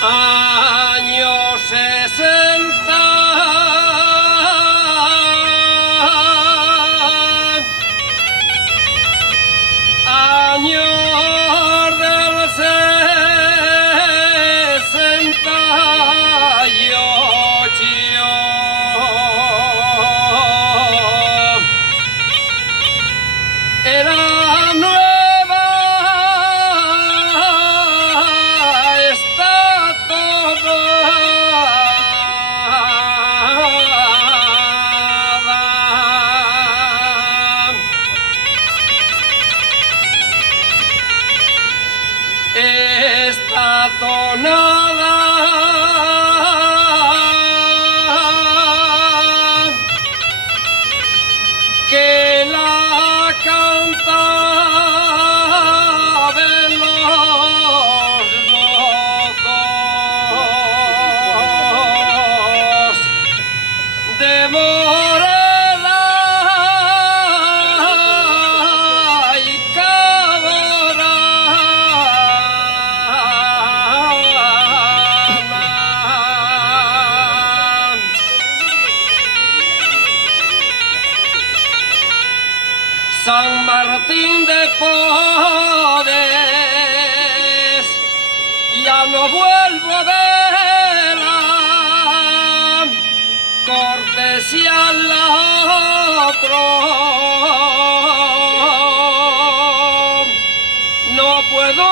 Año 60, años del 68, era nueva, está toda. Está tonada, que la cantaban los locos de Moreda y Caborana. San Martín de Porres, ya no vuelvo a verla, cortesía la otro, no puedo